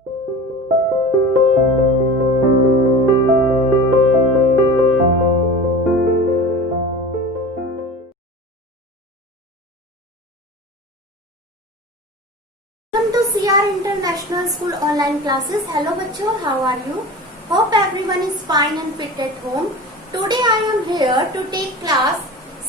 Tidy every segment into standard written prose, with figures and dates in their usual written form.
Welcome to CR International School online classes. Hello बच्चों, how are you? Hope everyone is fine and fit at home. Today I am here to take class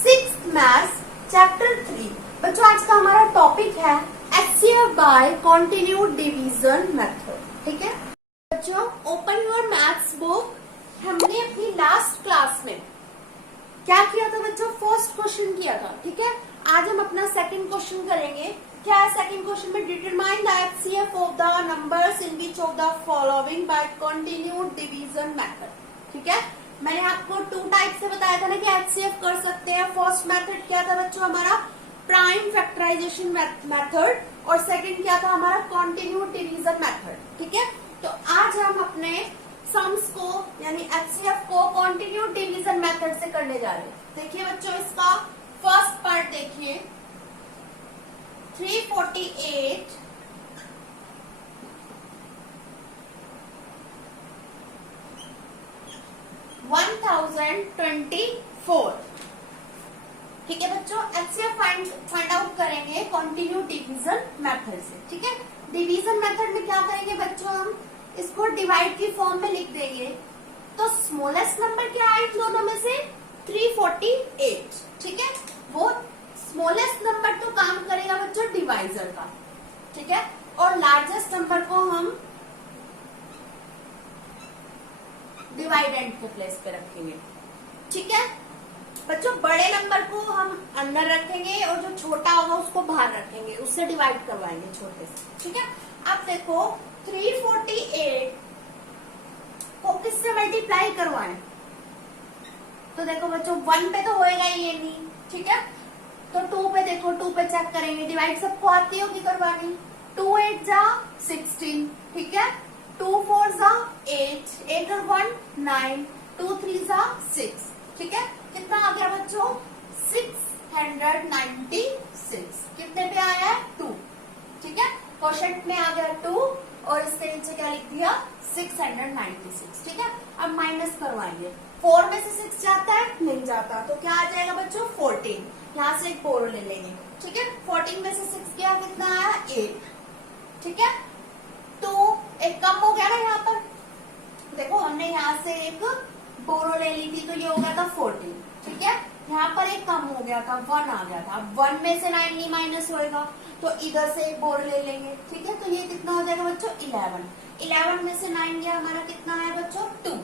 6th Maths Chapter 3. बच्चों आज का हमारा topic है HCF by Continued Division Method. ठीक है बच्चों, open your maths book. हमने अपनी लास्ट क्लास में क्या किया था बच्चों? फर्स्ट क्वेश्चन किया था. ठीक है, आज हम अपना सेकंड क्वेश्चन करेंगे. क्या है सेकंड क्वेश्चन में? Determine the HCF of the numbers in which of the following bye continued division method. ठीक है, मैंने आपको 2 टाइप से बताया था ना कि HCF कर सकते हैं. फर्स्ट मेथड क्या था बच्चों हमारा? Prime factorization method. और सेकंड क्या था हमारा? Continued division method. ठीक है, तो आज हम अपने सम्स को यानी HCF को कंटिन्यूड डिवीजन मेथड से करने जा रहे हैं. देखिए बच्चों, इसका फर्स्ट पार्ट देखिए. 348 1024. ठीक है बच्चों, HCF फाइंड आउट करेंगे कंटिन्यू डिवीजन मेथड से. ठीक है, डिवीजन मेथड में क्या करेंगे बच्चों? हम इसको डिवाइड की फॉर्म में लिख देंगे. तो स्मॉलेस्ट नंबर क्या है इन दोनों में से? 348. ठीक है, वो स्मॉलेस्ट नंबर तो काम करेगा बच्चों डिवाइजर का. ठीक है, और लार्जेस्ट नंबर को हम डिवाइडेंड के प्लेस पे रखेंगे. ठीक है बच्चों, बड़े नंबर को हम अंदर रखेंगे और जो छोटा होगा उसको बाहर रखेंगे, उससे डिवाइड करवाएंगे छोटे से. ठीक है, अब देखो 348 को किससे मल्टीप्लाई करवाएं? तो देखो बच्चों 1 पे तो होएगा ही ये नहीं. ठीक है, तो 2 पे देखो, 2 पे चेक करेंगे. डिवाइड सबको आती होगी करवानी. 2 8 जा 16. ठीक है, 2 4 जा 8, 8 और 1 9, 2 3 जा 6. ठीक है, कितना आ गया बच्चों? 696. कितने पे आया है? 2. ठीक है, क्वोशंट में आ गया 2 और इसके नीचे क्या लिख दिया? 696. ठीक है, अब माइनस करवाएंगे. 4 में से 6 जाता है? नहीं जाता. तो क्या आ जाएगा बच्चों? 14. यहाँ से एक बोरो ले लेंगे. ठीक है, 14 में से 6 गया, कितना आया? 8. ठीक है, तो एक कम हो गया ना यहाँ पर. देखो हमने यहाँ से एक बोरो ले ली थी तो ये हो गया था 14. ठीक है, यहाँ पर एक कम हो गया था, 1 आ गया था. अब 1 में से 9 नहीं माइनस होएगा तो इधर से एक बोरो ले लेंगे. ठीक है, तो ये कितना हो जाएगा बच्चों? 11. 11 में से 9 गया, हमारा कितना है बच्चों? 2.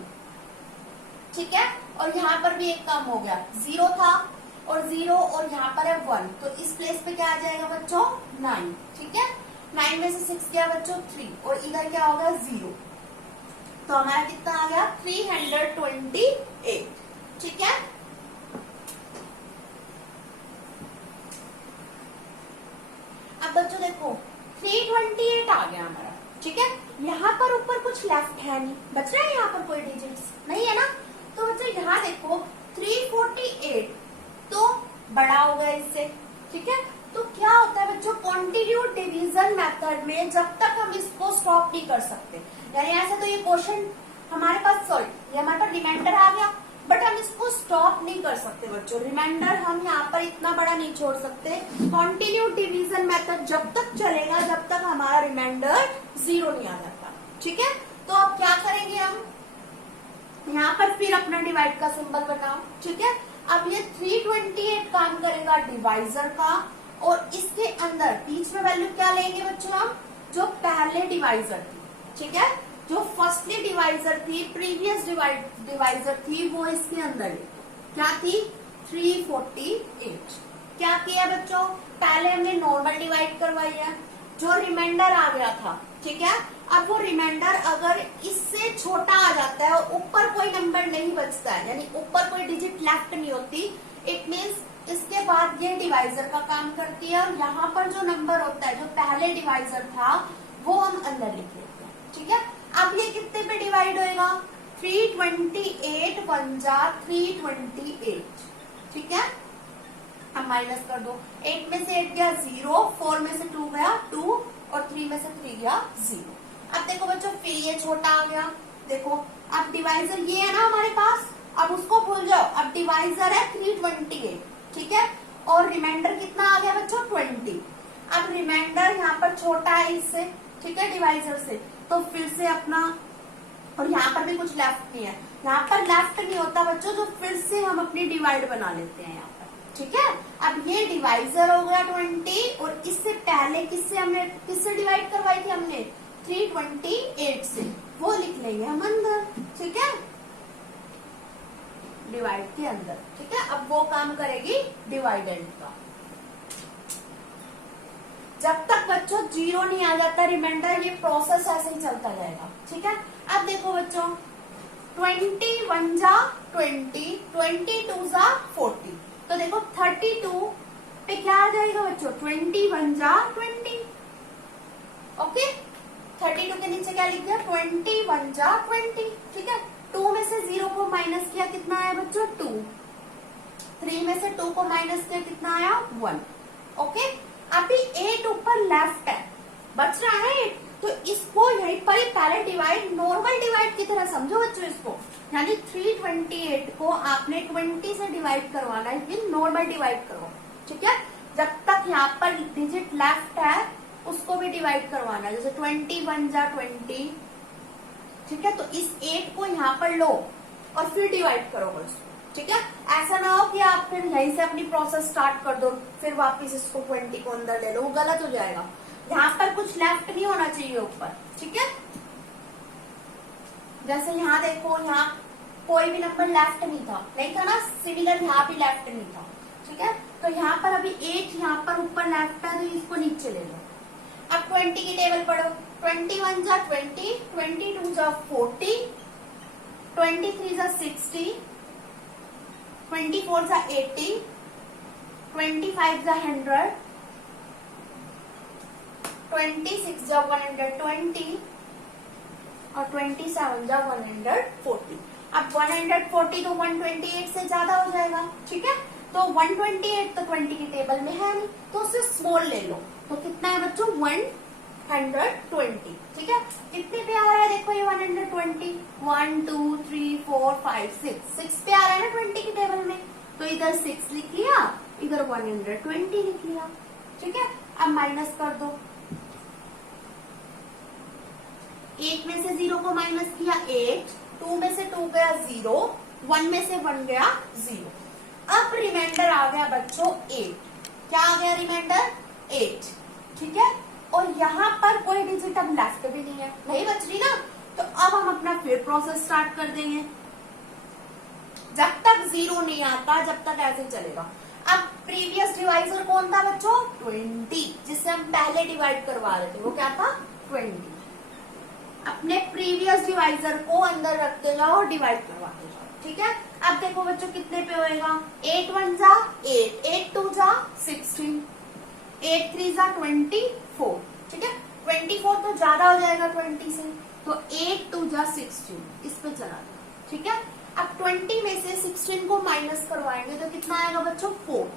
ठीक है, और यहाँ पर भी एक कम हो गया, 0 था और 0 और यहाँ पर है 1, तो इस प्लेस पे क्या आ जाएगा बच्चों? 9. ठीक है, 9 में से 6 गया बच्चों 3 और इधर क्या होगा? 0. तो हमारा कितना आ गया? 328. ठीक है, अब बच्चों देखो 328 आ गया हमारा. ठीक है, यहाँ पर ऊपर कुछ लेफ्ट है नहीं, बच रहा है यहाँ पर कोई डिजिट्स नहीं है ना. तो बच्चों यहाँ देखो 348 तो बड़ा हो गया इससे. ठीक है, तो क्या होता है बच्चों? कंटिन्यूड डिवीजन मेथड में जब तक हम इसको स्टॉप नहीं कर सकते, यानी ऐसे तो ये क्वेश्चन हमारे पास सॉल्व, ये हमारे पास रिमाइंडर आ गया, बट हम इसको स्टॉप नहीं कर सकते बच्चों. रिमाइंडर हम यहाँ पर इतना बड़ा नहीं छोड़ सकते. कंटिन्यूड डिवीजन मेथड जब तक चलेगा जब तक हमारा रिमाइंडर 0 नहीं आ जाता. ठीक है, तो अब क्या करेंगे हम? यहाँ पर फिर अपना डिवाइड का सिंबल बनाओ. ठीक है, अब ये 328 काम करेगा डिवाइजर का और इसके अंदर बीच में वैल्यू क्या लेंगे बच्चों? हम जो पहले डिवाइजर थी. ठीक है, जो फर्स्टली डिवाइजर थी, प्रीवियस डिवाइजर थी, वो इसके अंदर क्या थी? 348. क्या किया बच्चों? पहले हमने नॉर्मल डिवाइड करवाई है, जो रिमाइंडर आ गया था. ठीक है, अब वो रिमाइंडर अगर इससे छोटा आ जाता है और ऊपर कोई नंबर नहीं बचता है, यानी ऊपर कोई डिजिट लेफ्ट नहीं होती, इट मीन्स इसके बाद ये डिवाइजर का काम करती है और यहाँ पर जो नंबर होता है जो पहले डिवाइजर था वो हम अंदर लिख लेते हैं. ठीक है, अब ये कितने पे डिवाइड होएगा? 328 1 जा 328. ठीक है, अब माइनस कर दो. 8 में से 8 गया 0, 4 में से 2 गया 2 और 3 में से 3 गया 0. अब देखो बच्चों फिर ये छोटा आ गया, देखो अब डिवाइजर ये है ना हमारे पास, अब उसको भूल जाओ, अब डिवाइजर है 328, ठीक है, और रिमाइंडर कितना आ गया बच्चों 20। अब रिमाइंडर यहाँ पर छोटा है इससे, ठीक है, डिवाइजर से, तो फिर से अपना, और यहाँ पर भी कुछ लेफ्ट नहीं है, यहाँ पर लेफ्ट नहीं होता बच्चों, तो फिर से हम अपनी डिवाइड बना लेते हैं यहाँ पर, ठीक है। अब ये डिवाइजर हो गया 20, और इससे पहले किससे डिवाइड करवाई थी हमने 328 से, वो लिख लेंगे हम अंदर, ठीक है, डिवाइड के अंदर, ठीक है। अब वो काम करेगी डिवाइडेंड का। जब तक बच्चों 0 नहीं आ जाता रिमाइंडर, ये प्रोसेस ऐसे ही चलता जाएगा, ठीक है। अब देखो बच्चों 21 जा 20, 22 जा 40, तो देखो 32 पे क्या आ जाएगा बच्चों 21 जा 20, ओके। 32 के नीचे क्या लिख दिया 21 जा 20, ठीक है। 2 में से 0 को माइनस किया, कितना आया बच्चों 2। 3 में से 2 को माइनस किया, कितना आया 1, ओके। अभी 8 ऊपर लेफ्ट है, बच रहा है 8, तो इसको यहीं पर ही पहले डिवाइड, नॉर्मल डिवाइड की तरह समझो बच्चों इसको, यानी 328 को आपने 20 से डिवाइड करवाना है, फिर नॉर्मल डिवाइड करो, ठीक है। जब तक यहाँ पर डिजिट लेफ्ट है उसको भी डिवाइड करवाना है, जैसे 21 जा 20, ठीक है। तो इस 8 को यहाँ पर लो और फिर डिवाइड करो इसको, ठीक है। ऐसा ना हो कि आप फिर यहीं से अपनी प्रोसेस स्टार्ट कर दो, फिर वापस इसको 20 को अंदर ले लो, वो गलत हो जाएगा। यहाँ पर कुछ लेफ्ट नहीं होना चाहिए ऊपर, ठीक है। जैसे यहाँ देखो, यहाँ कोई भी नंबर लेफ्ट नहीं था ना, सिमिलर यहाँ भी लेफ्ट नहीं था, ठीक है। तो यहाँ पर अभी 8 यहाँ पर ऊपर लेफ्ट है, तो इसको नीचे ले लो। अब 20 की टेबल पढ़ो, 21 जा 20, 22 जा 40, 23 जा 60, 24 जा 80, 25 जा 100, 26 जा 120 और 27 जा 140। अब 140 तो 128 से ज्यादा हो जाएगा, ठीक है। तो 128 तो 20 की टेबल में है नहीं, तो उसे स्मॉल ले लो, तो कितना है बच्चों 120, ठीक है। कितने पे आ रहा है देखो ये 120, 1 2 3 4 5 6 पे आ रहा है ना 20 की टेबल में, तो इधर 6 लिख लिया, इधर 120 लिख लिया, ठीक है। अब माइनस कर दो, 8 में से 0 को माइनस किया 8, 2 में से 2 गया 0, 1 में से 1 गया 0। अब रिमाइंडर आ गया बच्चों 8, क्या आ गया रिमाइंडर 8, ठीक है। और यहाँ पर कोई डिजिट अब लेफ्ट भी नहीं है, नहीं बच रही ना, तो अब हम अपना फिर प्रोसेस स्टार्ट कर देंगे। जब तक 0 नहीं आता जब तक ऐसे ही चलेगा। अब प्रीवियस डिवाइजर कौन था बच्चों 20, जिससे हम पहले डिवाइड करवा रहे थे, वो क्या था 20। अपने प्रीवियस डिवाइजर को अंदर रखते जाओ और डिवाइड करवाते जाओ, ठीक है। अब देखो बच्चों कितने पे होएगा, 8 1 जा 8, 8 2 जा 16, 8 3 जा 24, ठीक है। 24 तो ज्यादा हो जाएगा 20 से, तो 8 2 जा 16, इस पे चला जाए, ठीक है। अब 20 में से 16 को माइनस करवाएंगे तो कितना आएगा बच्चों 4,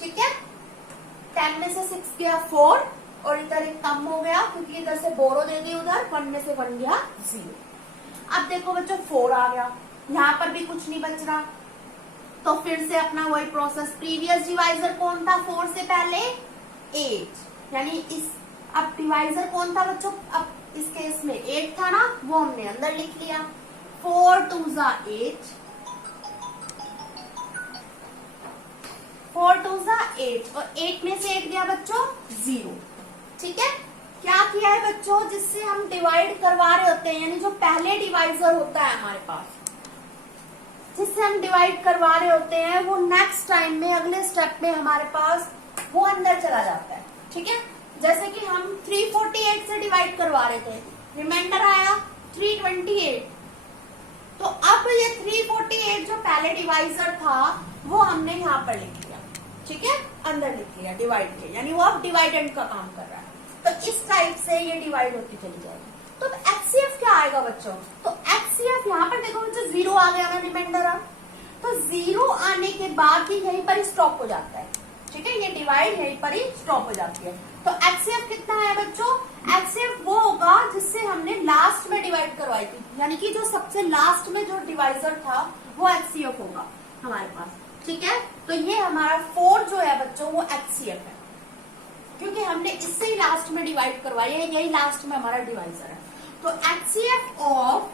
ठीक है। 10 में से 6 गया 4, और इधर एक कम हो गया क्योंकि इधर से बोरो दे दी, उधर 1 में से 1 गया 0। अब देखो बच्चों 4 आ गया, यहाँ पर भी कुछ नहीं बच रहा, तो फिर से अपना वही प्रोसेस। प्रीवियस डिवाइजर कौन था 4 से पहले 8, यानी इस अब डिवाइजर कौन था बच्चों, अब इस केस में 8 था ना, वो हमने अंदर लिख लिया। 4 2 जा 8, 4 2 जा 8, और 8 में से 8 गया बच्चों 0, ठीक है। क्या किया है बच्चों, जिससे हम डिवाइड करवा रहे होते हैं, यानी जो पहले डिवाइजर होता है हमारे पास, जिससे हम डिवाइड करवा रहे होते हैं, वो नेक्स्ट टाइम में अगले स्टेप में हमारे पास वो अंदर चला जाता है, ठीक है। जैसे कि हम 348 से डिवाइड करवा रहे थे, रिमाइंडर आया 328, तो अब ये 348 जो पहले डिवाइजर था वो हमने यहाँ पर लिख लिया, ठीक है, अंदर लिख लिया डिवाइड के, यानी वो अब डिवाइडेंड का काम कर रहा है। तो इस टाइप से ये डिवाइड होती चली जाएगी। तो एचसीएफ क्या आएगा बच्चों, तो एचसीएफ यहाँ पर देखो बच्चों 0 आ गया ना रिमाइंडर, तो 0 आने के बाद ही यहीं पर स्टॉप हो जाता है, ठीक है, ये डिवाइड यहीं पर ही स्टॉप हो जाती है। तो एचसीएफ कितना है बच्चों, एचसीएफ वो होगा हमने लास्ट में डिवाइड करवाई थी, यानी कि जो सबसे लास्ट में जो डिवाइजर था वो एचसीएफ होगा हमारे पास, ठीक है। तो ये हमारा 4 जो है बच्चों वो एचसीएफ है, क्योंकि हमने इससे ही लास्ट में डिवाइड करवाई है, यही लास्ट में हमारा डिवाइजर है। तो एचसीएफ ऑफ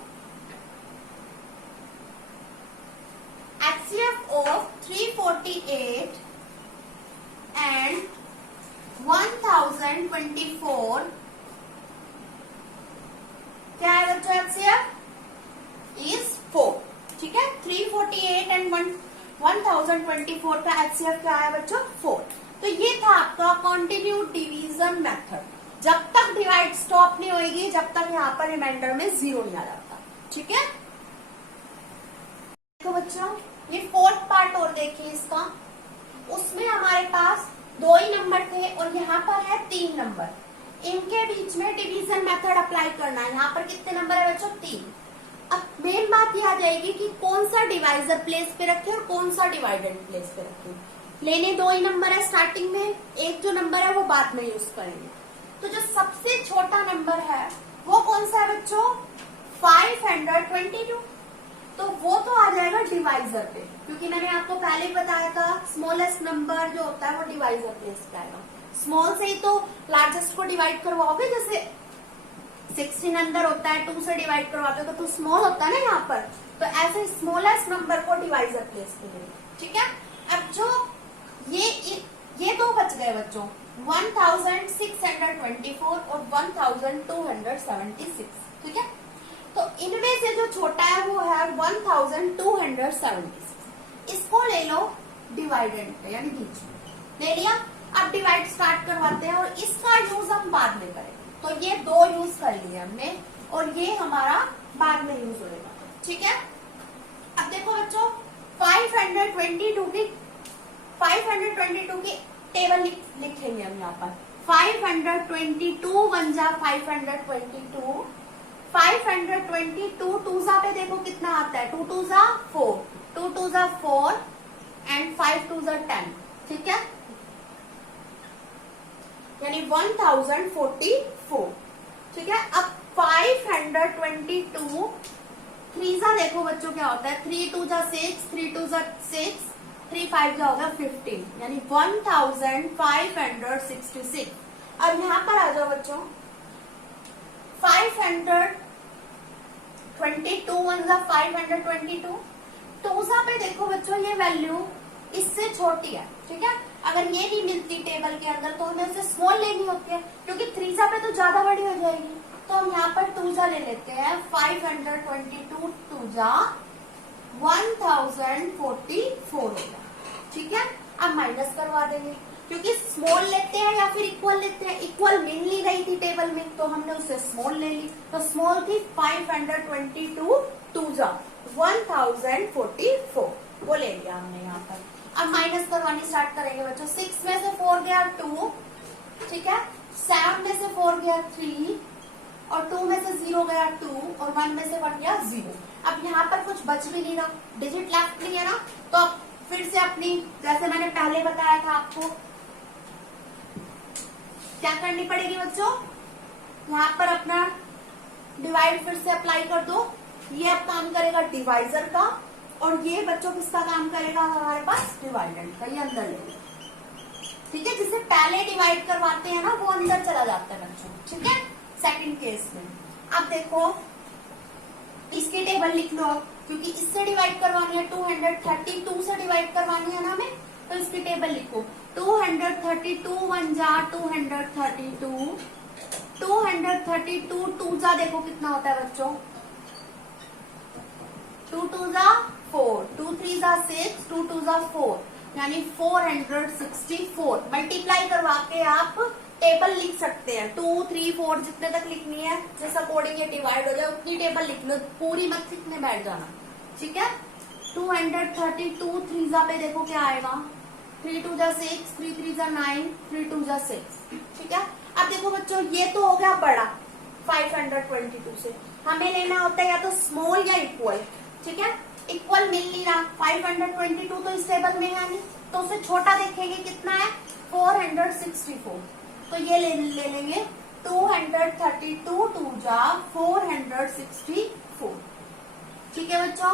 348 एंड 1024 क्या है बच्चों? एचसीएफ इज 4, ठीक है। 348 एंड 1024 का एचसीएफ क्या है बच्चों? 4। तो ये था आपका कॉन्टिन्यू डिवीजन मेथड। जब तक डिवाइड स्टॉप नहीं होगी, जब तक यहाँ पर रिमाइंडर में 0 नहीं आ जाता, ठीक है। तो बच्चों ये 4th पार्ट और देखिए इसका, उसमें हमारे पास 2 ही नंबर थे और यहाँ पर है 3 नंबर। इनके बीच में डिवीजन मेथड अप्लाई करना है। यहाँ पर कितने नंबर है बच्चों? 3। अब मेन बात यह आ जाएगी कि कौन सा डिवाइजर प्लेस पे रखे और कौन सा डिवाइडेड प्लेस पे रखे। लेने 2 ही नंबर है स्टार्टिंग में, एक जो नंबर है वो बाद में यूज करेंगे। तो जो सबसे छोटा नंबर है वो कौन सा है बच्चों? 522। तो वो तो आ जाएगा डिवाइजर पे, क्योंकि मैंने आपको पहले ही बताया था स्मॉलेस्ट नंबर जो होता है वो डिवाइजर प्लेस पे आएगा। स्मॉल से ही तो लार्जेस्ट को डिवाइड करवाओगे, जैसे 16 अंदर होता है 2 से डिवाइड करवाते हो तो 2 स्मॉल होता है ना यहाँ पर, तो ऐसे स्मॉलेस्ट नंबर को डिवाइजर प्लेस पे लेंगे, ठीक है। अब जो ये 2 बच गए बच्चों, 1624 और 1276, ठीक है। तो इनमें से जो छोटा है वो है 1276। इसको ले लो डिवाइडेंड पे, यानी बीच में ले लिया। अब डिवाइड स्टार्ट करवाते हैं और इसका यूज हम बाद में करेंगे। तो ये 2 यूज कर लिए हमने और ये हमारा बाद में यूज होगा, ठीक है। अब देखो बच्चों 522 की टेबल लिखेंगे हम यहाँ पर। 522 1 जा 522, 522 2 जा पे देखो कितना आता है, 2 2 जा 4, 2 2 जा 4 एंड 5 2 जा 10, ठीक है, यानी 1044, ठीक है। अब 522 3 जा देखो बच्चों क्या होता है, 3 2 जा 6, 3 2 जा 6, 3 5 जा होगा 15, यानी 1566। अब यहाँ पर आ जाओ बच्चों, 522 1 जा 522, 2 जा पे देखो बच्चों ये वैल्यू इससे छोटी है, ठीक है। अगर ये नहीं मिलती टेबल के अंदर तो हमें उसे स्मॉल लेनी होती है, क्योंकि 3 जा पे तो ज्यादा बड़ी हो जाएगी। तो हम यहाँ पर 2 जा ले लेते हैं। 522 2 जा 1044 होगा, ठीक है। अब माइनस करवा देंगे, क्योंकि स्मॉल लेते हैं या फिर इक्वल लेते हैं। इक्वल मिल नहीं रही थी टेबल में तो हमने उसे स्मॉल ले ली, तो स्मॉल थी 522 2 जा 1044, वो ले लिया हमने यहाँ पर। अब माइनस करवानी स्टार्ट करेंगे बच्चों। 6 में से 4 गया 2, ठीक है। 7 में से 4 गया 3 और 2 में से 0 गया 2 और 1 में से 1 गया 0। अब यहाँ पर कुछ बच भी नहीं रहा, डिजिट लेफ्ट नहीं है ना, तो अब फिर से अपनी, जैसे मैंने पहले बताया था आपको, क्या करनी पड़ेगी बच्चों, यहाँ पर अपना डिवाइड फिर से अप्लाई कर दो। ये अब काम करेगा डिवाइजर का और ये बच्चों किसका काम करेगा हमारे पास? डिवाइडेंड का। ये अंदर ले लो, ठीक है। जिसे पहले डिवाइड करवाते हैं ना वो अंदर चला जाता है बच्चों, ठीक है। सेकंड केस में अब देखो इसकी टेबल लिख लो, क्योंकि इससे डिवाइड करवानी है 232 से डिवाइड करवानी है ना हमें, तो इसकी टेबल लिखो। 232 1 जा 232, 232 2 जा देखो कितना होता है बच्चों, 2 2 जा 4, 2 3 जा 6, 2 2 जा 4, यानी 464। मल्टीप्लाई करवा के आप टेबल लिख सकते हैं। 2 3 4 जितने तक लिखनी है, जिस अकॉर्डिंग ये डिवाइड हो जाए उतनी टेबल लिख लो, पूरी मत लिखने बैठ जाना, ठीक है। 232 3 जा पे देखो क्या आएगा, 3 2 जा 6, 3 3 जा 9, 3 2 जा 6, ठीक है। अब देखो बच्चों ये तो हो गया बड़ा 522 से, हमें लेना होता है या तो स्मॉल या इक्वल, ठीक है। इक्वल मिल नहीं रहा, 522 तो इस टेबल में है नहीं, तो उससे छोटा देखेंगे कितना है 464, तो ये ले लेंगे। 232 टू जा 464। ठीक है बच्चों,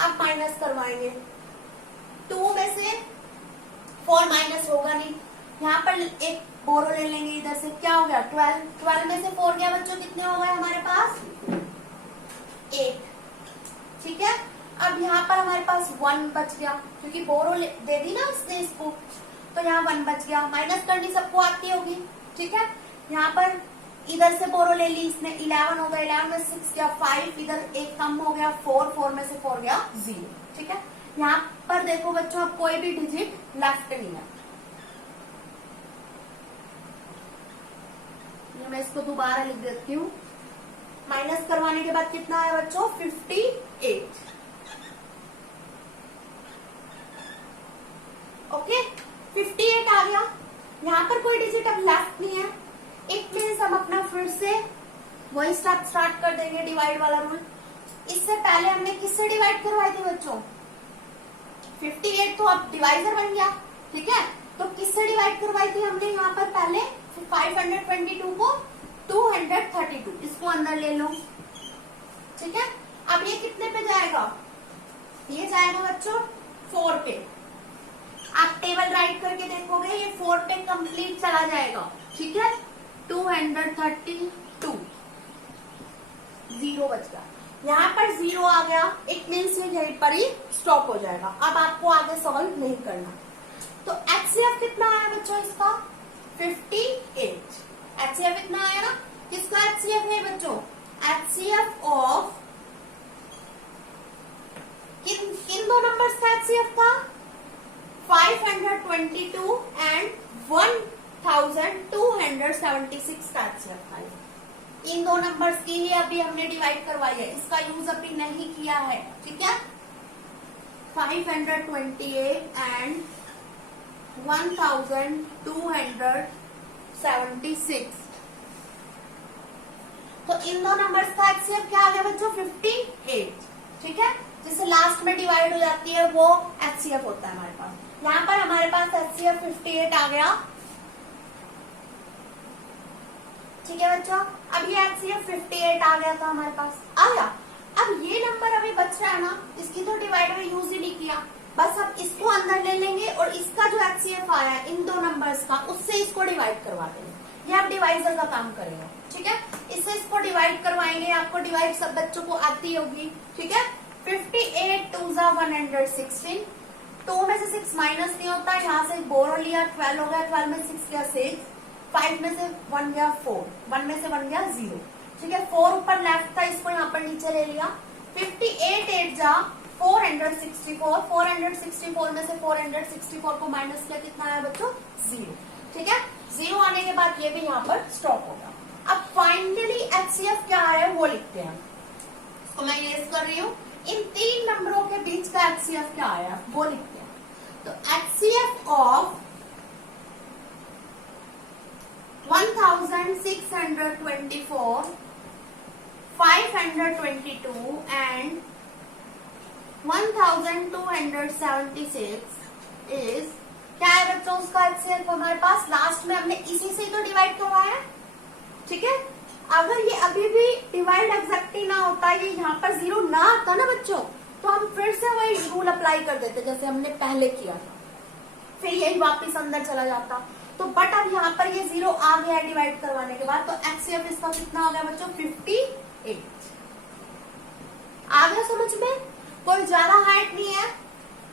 आप माइनस करवाएंगे। 2 में से 4 माइनस होगा नहीं, यहाँ पर एक बोरो ले लेंगे इधर से, क्या हो गया 12। 12 में से 4 गया बच्चों, कितने हो गए हमारे पास 8। ठीक है, अब यहाँ पर हमारे पास 1 बच गया, क्योंकि बोरो दे दी ना उसने इसको, तो यहाँ 1 बच गया। माइनस करनी सबको आती होगी। ठीक है, यहाँ पर इधर से बोरो ले ली इसने, 11 हो गया, 11 में 6 गया 5, इधर एक कम हो गया 4, 4 में से 4 गया 0। ठीक है, यहाँ पर देखो बच्चों अब कोई भी डिजिट लेफ्ट नहीं है। ये मैं इसको दोबारा लिख देती हूँ। माइनस करवाने के बाद कितना है बच्चों 58। ओके, 58 आ गया। यहाँ पर कोई डिजिट अब लेफ्ट नहीं है, इट मीन्स हम अपना फिर से वही स्टार्ट कर देंगे डिवाइड वाला रूल। इससे पहले हमने किससे डिवाइड करवाई थी बच्चों 58, तो अब डिवाइजर बन गया। ठीक है, तो किससे डिवाइड करवाई थी हमने यहाँ पर पहले 522 को 232, इसको अंदर ले लो। ठीक है, अब ये कितने पे जाएगा, ये जाएगा बच्चों 4 पे। आप टेबल राइट करके देखोगे ये 4 पे कंप्लीट चला जाएगा। ठीक है, 232 0 बच गया, यहाँ पर 0 आ गया, इट मीन्स ये यहीं पर ही स्टॉप हो जाएगा। अब आपको आगे सॉल्व नहीं करना। तो एचसीएफ कितना आया बच्चों इसका 58। एचसीएफ कितना आया ना, किसका एचसीएफ है बच्चों, एचसीएफ ऑफ किन दो नंबर्स का एचसीएफ था 522 एंड 1276 का एचसीएफ था। इन दो नंबर्स की ही अभी हमने डिवाइड करवाई है, इसका यूज अभी नहीं किया है। ठीक है, 528 एंड 1276। तो इन दो नंबर्स का एचसीएफ क्या आ गया बच्चों 58। ठीक है, जिससे लास्ट में डिवाइड हो जाती है वो एचसीएफ होता है हमारे पास। यहाँ पर हमारे पास एचसीएफ 58 आ गया। ठीक है बच्चों, अब ये एचसीएफ 58 आ गया था हमारे पास, आ गया। अब ये नंबर अभी बच रहा है ना, इसकी तो डिवाइड में यूज ही नहीं किया, बस अब इसको अंदर ले लेंगे और इसका जो एचसीएफ आया है इन दो नंबर्स का, उससे इसको डिवाइड करवा देंगे। ये आप डिवाइजर का काम करेगा। ठीक है, इससे इसको डिवाइड करवाएंगे। आपको डिवाइड सब बच्चों को आती होगी। ठीक है, 58 2 जा 116, 2 में से 6 माइनस नहीं होता, यहाँ से बोरो लिया 12 हो गया, 12 में 6 गया 6, 5 में से 1 गया 4, 1 में से 1 गया 0। ठीक है, 4 ऊपर लेफ्ट था, इसको यहाँ पर नीचे ले लिया। 58 8 जा 464, 464 में से 464 को माइनस किया, कितना आया बच्चों 0। ठीक है, 0 आने के बाद ये भी यहाँ पर स्टॉप होगा। अब फाइनली एचसीएफ क्या है वो लिखते हैं, इसको मैं इरेज कर रही हूँ। इन 3 नंबरों के बीच का एचसीएफ क्या आया वो लिखते हैं। तो एचसीएफ ऑफ 1624, 522 एंड 1276 इज क्या है बच्चों उसका एचसीएफ हमारे पास। लास्ट में हमने इसी से तो डिवाइड करवाया। ठीक है, अगर ये अभी भी डिवाइड एग्जैक्टली ना होता, ये यहाँ पर 0 ना आता ना बच्चों, तो हम फिर से वही रूल अप्लाई कर देते जैसे हमने पहले किया था, फिर यही वापस अंदर चला जाता। तो बट अब यहाँ पर ये 0 आ गया डिवाइड करवाने के बाद, तो एचसीएफ इसका कितना हो गया बच्चों 58। आ गया समझ में, कोई ज्यादा हार्ड नहीं है।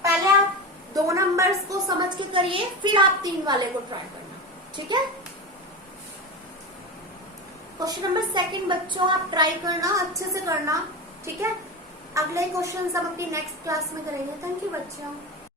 पहले आप 2 नंबर्स को समझ के करिए, फिर आप 3 वाले को ट्राई करना। ठीक है, क्वेश्चन नंबर 2 बच्चों आप ट्राई करना, अच्छे से करना। ठीक है, अगले क्वेश्चन हम अपनी नेक्स्ट क्लास में करेंगे। थैंक यू बच्चों।